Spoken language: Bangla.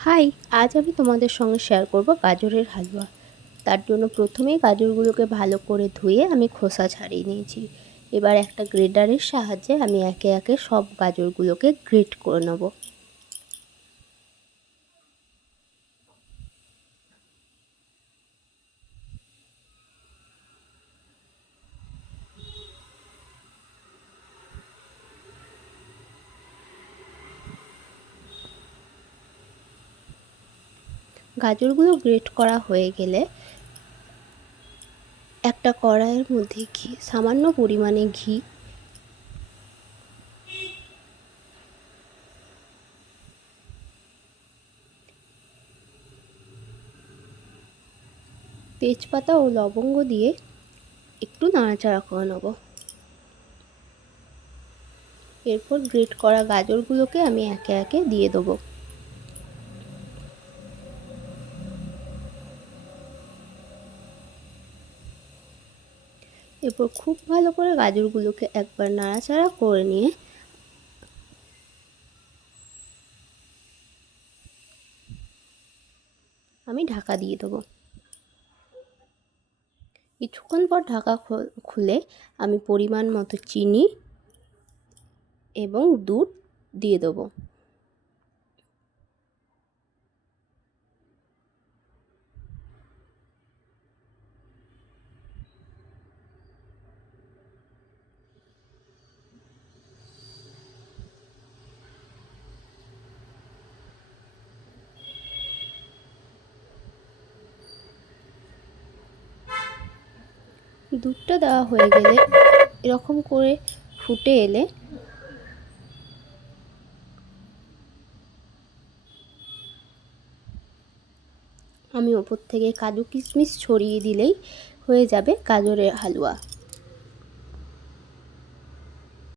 হাই, আজ আমি তোমাদের সঙ্গে শেয়ার করব গাজরের হালুয়া। তার জন্য প্রথমেই গাজরগুলোকে ভালো করে ধুয়ে আমি খোসা ছাড়িয়ে নিয়েছি। এবার একটা গ্রেডারের সাহায্যে আমি একে একে সব গাজরগুলোকে গ্রেড করে নেব। গাজরগুলো গ্রেট করা হয়ে গেলে একটা কড়াইয়ের মধ্যে ঘি, সামান্য পরিমাণে ঘি। তেজপাতা ও লবঙ্গ দিয়ে একটু নাড়াচাড়া করে নেব। এরপর গ্রেট করা গাজরগুলোকে আমি একে একে দিয়ে দেবো। এরপর খুব ভালো করে গাজরগুলোকে একবার নাড়াচাড়া করে নিয়ে আমি ঢাকা দিয়ে দেবো। কিছুক্ষণ পর ঢাকা খুলে আমি পরিমাণ মতো চিনি এবং দুধ দিয়ে দেবো। দুধটা দেওয়া হয়ে গেলে এরকম করে ফুটে এলে আমি ওপর থেকে কাজু কিশমিশ ছড়িয়ে দিলেই হয়ে যাবে গাজরের হালুয়া।